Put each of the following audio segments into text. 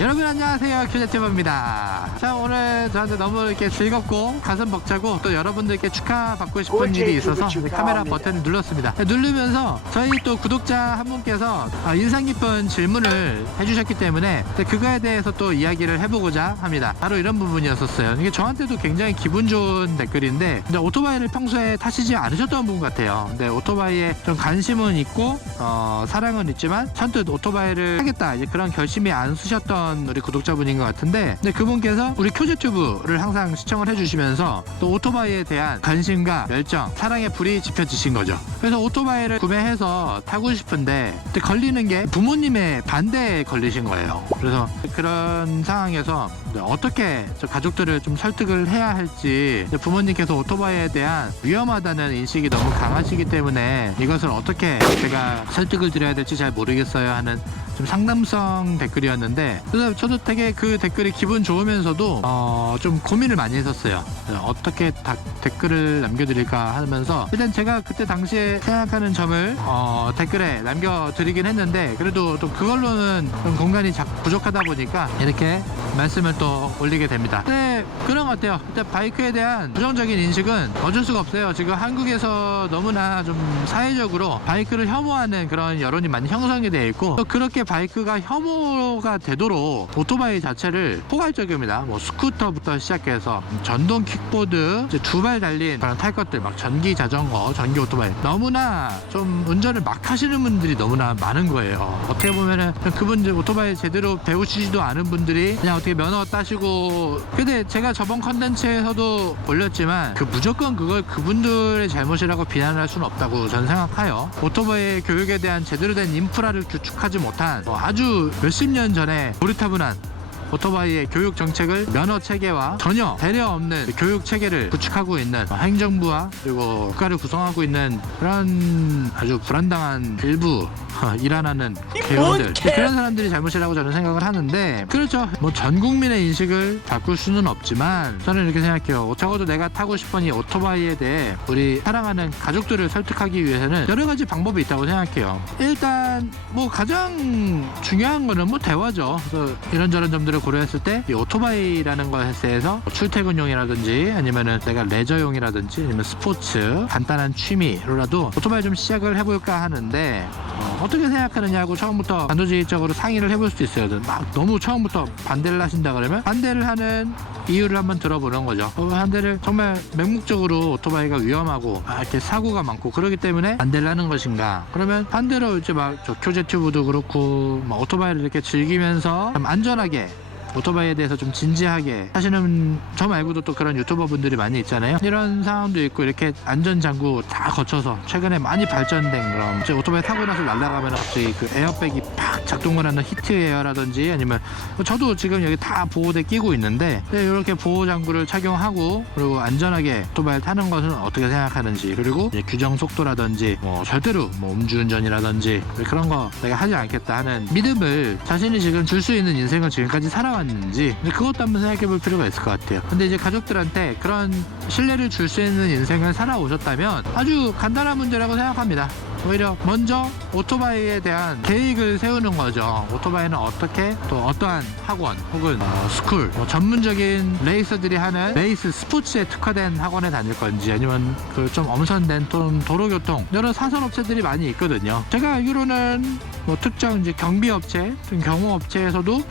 여러분 안녕하세요, 큐제티브입니다. 자, 오늘 저한테 너무 이렇게 즐겁고 가슴 벅차고 또 여러분들께 축하받고 싶은 일이 있어서 카메라 버튼을 눌렀습니다. 누르면서 저희 또 구독자 한 분께서 인상 깊은 질문을 해주셨기 때문에 그거에 대해서 또 이야기를 해보고자 합니다. 바로 이런 부분이었었어요. 이게 저한테도 굉장히 기분 좋은 댓글인데, 근데 오토바이를 평소에 타시지 않으셨던 분 같아요. 근데 오토바이에 좀 관심은 있고 사랑은 있지만 선뜻 오토바이를 하겠다 이제 그런 결심이 안 쓰셨던 우리 구독자분인 것 같은데, 근데 그분께서 우리 큐제튜브를 항상 시청을 해주시면서 또 오토바이에 대한 관심과 열정, 사랑의 불이 지펴지신 거죠. 그래서 오토바이를 구매해서 타고 싶은데 근데 걸리는 게 부모님의 반대에 걸리신 거예요. 그래서 그런 상황에서 어떻게 저 가족들을 좀 설득을 해야 할지, 부모님께서 오토바이에 대한 위험하다는 인식이 너무 강하시기 때문에 이것을 어떻게 제가 설득을 드려야 될지 잘 모르겠어요 하는 좀 상담성 댓글이었는데, 그래서 저도 되게 그 댓글이 기분 좋으면서도 좀 고민을 많이 했었어요. 어떻게 댓글을 남겨드릴까 하면서 일단 제가 그때 당시에 생각하는 점을 댓글에 남겨드리긴 했는데, 그래도 또 그걸로는 좀 공간이 부족하다 보니까 이렇게 말씀을 또 올리게 됩니다. 근데 그런 것 같아요. 일단 바이크에 대한 부정적인 인식은 어쩔 수가 없어요. 지금 한국에서 너무나 좀 사회적으로 바이크를 혐오하는 그런 여론이 많이 형성이 되어 있고, 또 그렇게 바이크가 혐오가 되도록 오토바이 자체를 포괄적입니다. 뭐 스쿠터부터 시작해서 전동 킥보드, 이제 두 발 달린 그런 탈 것들, 막 전기 자전거, 전기 오토바이, 너무나 좀 운전을 막 하시는 분들이 너무나 많은 거예요. 어떻게 보면은 그분들 오토바이 제대로 배우시지도 않은 분들이 그냥 어떻게 면허 따시고, 근데 제가 저번 컨텐츠에서도 올렸지만 무조건 그걸 그분들의 잘못이라고 비난할 수는 없다고 저는 생각해요. 오토바이 교육에 대한 제대로 된 인프라를 구축하지 못한 아주 몇십 년 전에 고리타분한 오토바이의 교육 정책을, 면허 체계와 전혀 배려 없는 교육 체계를 구축하고 있는 행정부와 그리고 국가를 구성하고 있는 그런 아주 불안당한 일부 일어나는 개요들, 그런 사람들이 잘못이라고 저는 생각을 하는데, 그렇죠. 뭐 전 국민의 인식을 바꿀 수는 없지만 저는 이렇게 생각해요. 적어도 내가 타고 싶은 이 오토바이에 대해 우리 사랑하는 가족들을 설득하기 위해서는 여러 가지 방법이 있다고 생각해요. 일단 뭐 가장 중요한 거는 뭐 대화죠. 그래서 이런저런 점들을 고려했을 때 이 오토바이라는 것에서 출퇴근용이라든지 아니면은 내가 레저용이라든지 아니면 스포츠, 간단한 취미로라도 오토바이 좀 시작을 해볼까 하는데, 어떻게 생각하느냐고 처음부터 단도직입적으로 상의를 해볼 수도 있어요. 막 너무 처음부터 반대를 하신다 그러면 반대를 하는 이유를 한번 들어보는 거죠. 반대를 정말 맹목적으로 오토바이가 위험하고 이렇게 사고가 많고 그러기 때문에 반대를 하는 것인가, 그러면 반대로 이제 막 저 교제튜브도 그렇고 막 오토바이를 이렇게 즐기면서 좀 안전하게 오토바이에 대해서 좀 진지하게 하시는, 저 말고도 또 그런 유튜버 분들이 많이 있잖아요. 이런 상황도 있고, 이렇게 안전장구 다 거쳐서 최근에 많이 발전된 그런, 이제 오토바이 타고 나서 날아가면 갑자기 그 에어백이 팍 작동을 하는 히트 에어라든지, 아니면 저도 지금 여기 다 보호대 끼고 있는데 이렇게 보호장구를 착용하고 그리고 안전하게 오토바이를 타는 것은 어떻게 생각하는지, 그리고 이제 규정 속도라든지 뭐 절대로 뭐 음주운전이라든지 그런 거 내가 하지 않겠다 하는 믿음을 자신이 지금 줄 수 있는 인생을 지금까지 살아왔는지 그것도 한번 생각해 볼 필요가 있을 것 같아요. 근데 이제 가족들한테 그런 신뢰를 줄 수 있는 인생을 살아오셨다면 아주 간단한 문제라고 생각합니다. 오히려 먼저 오토바이에 대한 계획을 세우는 거죠. 오토바이는 어떻게, 또 어떠한 학원 혹은 스쿨, 전문적인 레이서들이 하는 레이스 스포츠에 특화된 학원에 다닐 건지, 아니면 그 좀 엄선된 도로교통, 여러 사설업체들이 많이 있거든요. 제가 알기로는 뭐 특정 이제 경비업체, 경호업체에서도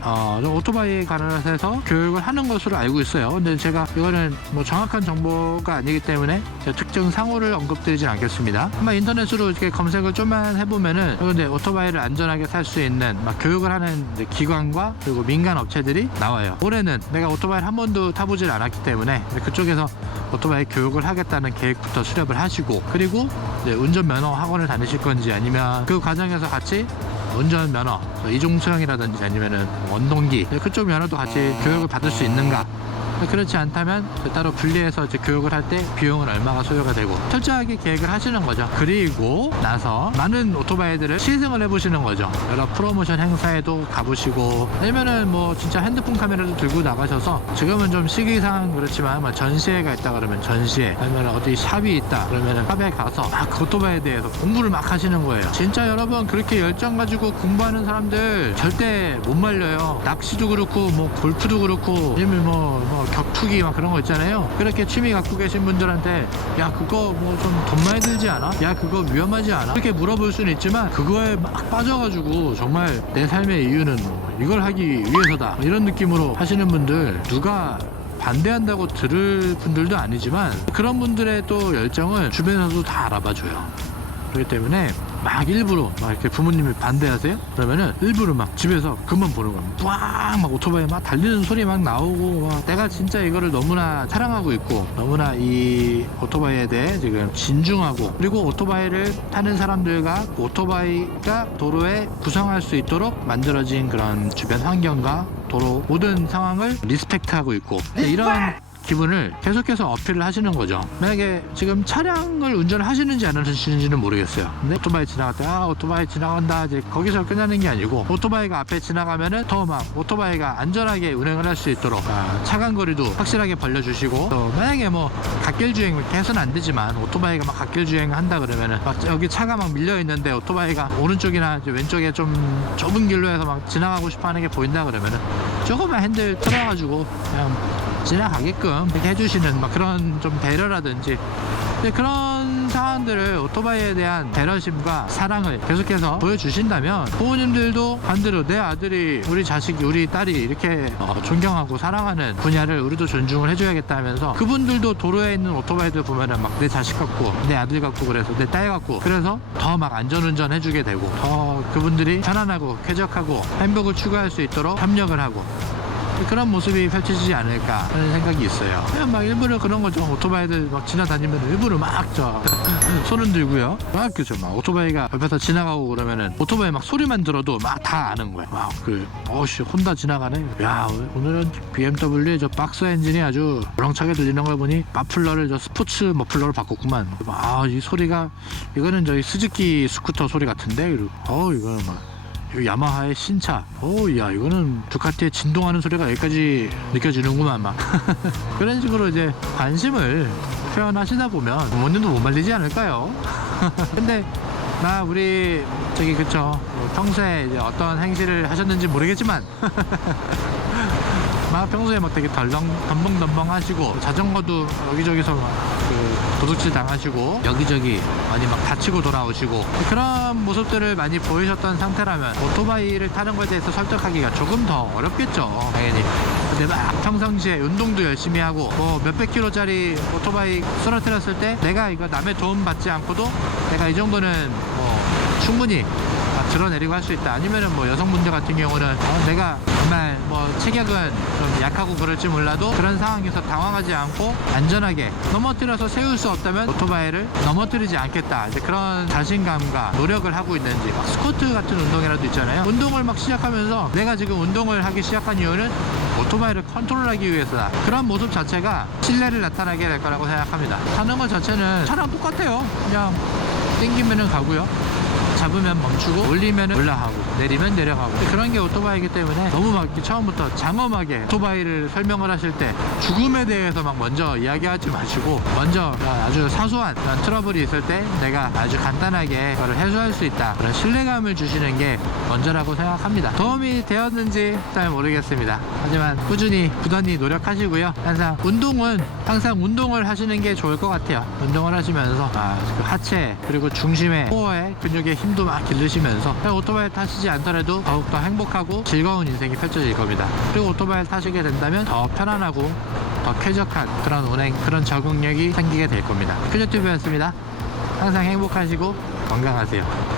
오토바이에 관해서 교육을 하는 것으로 알고 있어요. 근데 제가 이거는 뭐 정확한 정보가 아니기 때문에 제가 특정 상호를 언급드리진 않겠습니다. 아마 인터넷으로 이렇게 검색을 좀만 해보면은 근데 오토바이를 안전하게 탈 수 있는 막 교육을 하는 기관과 그리고 민간 업체들이 나와요. 올해는 내가 오토바이를 한 번도 타보질 않았기 때문에 그쪽에서 오토바이 교육을 하겠다는 계획부터 수립을 하시고, 그리고 이제 운전면허 학원을 다니실 건지, 아니면 그 과정에서 같이 운전면허 이종수형이라든지 아니면은 원동기 그쪽 면허도 같이 교육을 받을 수 있는가, 그렇지 않다면 따로 분리해서 이제 교육을 할 때 비용은 얼마가 소요가 되고 철저하게 계획을 하시는 거죠. 그리고 나서 많은 오토바이들을 시승을 해보시는 거죠. 여러 프로모션 행사에도 가보시고, 아니면은 뭐 진짜 핸드폰 카메라도 들고 나가셔서, 지금은 좀 시기상 그렇지만 뭐 전시회가 있다 그러면 전시회, 아니면 어디 샵이 있다 그러면 샵에 가서 막 그 오토바이에 대해서 공부를 막 하시는 거예요. 진짜 여러분 그렇게 열정 가지고 공부하는 사람들 절대 못 말려요. 낚시도 그렇고 뭐 골프도 그렇고, 아니면 뭐 격투기 막 그런 거 있잖아요. 그렇게 취미 갖고 계신 분들한테 야 그거 뭐 좀 돈 많이 들지 않아? 야 그거 위험하지 않아? 이렇게 물어볼 수는 있지만, 그거에 막 빠져가지고 정말 내 삶의 이유는 이걸 하기 위해서다 이런 느낌으로 하시는 분들, 누가 반대한다고 들을 분들도 아니지만 그런 분들의 또 열정을 주변에서도 다 알아봐줘요. 그렇기 때문에 막 일부러 막 이렇게 부모님이 반대하세요? 그러면은 일부러 막 집에서 그만 보는 거야. 막 오토바이 막 달리는 소리 막 나오고, 막 내가 진짜 이거를 너무나 사랑하고 있고, 너무나 이 오토바이에 대해 지금 진중하고, 그리고 오토바이를 타는 사람들과 오토바이가 도로에 부상할 수 있도록 만들어진 그런 주변 환경과 도로 모든 상황을 리스펙트하고 있고, 이런 기분을 계속해서 어필을 하시는 거죠. 만약에 지금 차량을 운전을 하시는지 안 하시는지는 모르겠어요. 근데 오토바이 지나갈 때 오토바이 지나간다 이제 거기서 끝나는 게 아니고, 오토바이가 앞에 지나가면은 더 막 오토바이가 안전하게 운행을 할 수 있도록 차간거리도 확실하게 벌려주시고, 또 만약에 뭐 갓길 주행 이렇게 해서는 안 되지만, 오토바이가 막 갓길 주행을 한다 그러면은 막 여기 차가 막 밀려 있는데 오토바이가 오른쪽이나 왼쪽에 좀 좁은 길로 해서 막 지나가고 싶어 하는 게 보인다 그러면은 조금만 핸들 틀어가지고 그냥 지나가게끔 이렇게 해주시는 막 그런 좀 배려라든지, 그런 상황들을 오토바이에 대한 배려심과 사랑을 계속해서 보여주신다면, 부모님들도 반대로 내 아들이, 우리 자식이, 우리 딸이 이렇게 존경하고 사랑하는 분야를 우리도 존중을 해줘야겠다 하면서, 그분들도 도로에 있는 오토바이들 보면은 막 내 자식 같고 내 아들 같고 그래서 내 딸 같고 그래서 더 막 안전운전 해주게 되고, 더 그분들이 편안하고 쾌적하고 행복을 추구할 수 있도록 협력을 하고, 그런 모습이 펼쳐지지 않을까 하는 생각이 있어요. 그냥 막 일부러 그런 거죠. 오토바이들 막 지나다니면 일부러 막 손은 들고요. 막 그죠. 막 오토바이가 옆에서 지나가고 그러면은 오토바이 막 소리만 들어도 막 다 아는 거야. 막 어씨 혼다 지나가네. 야 오늘은 BMW의 저 박스 엔진이 아주 우렁차게 들리는 걸 보니 마플러를 저 스포츠 머플러로 바꿨구만. 이 소리가 이거는 저희 스즈키 스쿠터 소리 같은데. 이거는 막 이 야마하의 신차, 야 이거는 두카티의 진동하는 소리가 여기까지 느껴지는구만 막 그런 식으로 이제 관심을 표현하시다 보면 부모님도 못 말리지 않을까요? 근데 우리 저기 그쵸, 평소에 이제 어떤 행실을 하셨는지 모르겠지만 막 평소에 막 되게 덤벙덤벙 하시고, 자전거도 여기저기서 막 도둑질 당하시고, 여기저기 많이 막 다치고 돌아오시고, 그런 모습들을 많이 보이셨던 상태라면 오토바이를 타는 것에 대해서 설득하기가 조금 더 어렵겠죠, 당연히. 근데 막 평상시에 운동도 열심히 하고 뭐 몇백 킬로짜리 오토바이 쓰러뜨렸을 때 내가 이거 남의 도움 받지 않고도 내가 이 정도는 뭐 충분히 드러내리고 할 수 있다. 아니면은 뭐 여성분들 같은 경우는 내가 정말 뭐 체격은 좀 약하고 그럴지 몰라도 그런 상황에서 당황하지 않고 안전하게 넘어뜨려서 세울 수 없다면 오토바이를 넘어뜨리지 않겠다. 이제 그런 자신감과 노력을 하고 있는지, 막 스쿼트 같은 운동이라도 있잖아요. 운동을 막 시작하면서 내가 지금 운동을 하기 시작한 이유는 오토바이를 컨트롤하기 위해서다. 그런 모습 자체가 신뢰를 나타나게 될 거라고 생각합니다. 타는 것 자체는 차랑 똑같아요. 그냥 땡기면은 가고요, 잡으면 멈추고, 올리면 올라가고, 내리면 내려가고, 그런 게 오토바이이기 때문에 너무 막 처음부터 장엄하게 오토바이를 설명을 하실 때 죽음에 대해서 막 먼저 이야기하지 마시고, 먼저 아주 사소한 그런 트러블이 있을 때 내가 아주 간단하게 그걸 해소할 수 있다, 그런 신뢰감을 주시는 게 먼저라고 생각합니다. 도움이 되었는지 잘 모르겠습니다. 하지만 꾸준히 부단히 노력하시고요. 항상 운동을 하시는 게 좋을 것 같아요. 운동을 하시면서 그 하체 그리고 중심에, 코어에 근육의 힘도 막 기르시면서 오토바이 타시지 않더라도 더욱더 행복하고 즐거운 인생이 펼쳐질 겁니다. 그리고 오토바이를 타시게 된다면 더 편안하고 더 쾌적한 그런 운행, 그런 적응력이 생기게 될 겁니다. 퓨저튜브였습니다. 항상 행복하시고 건강하세요.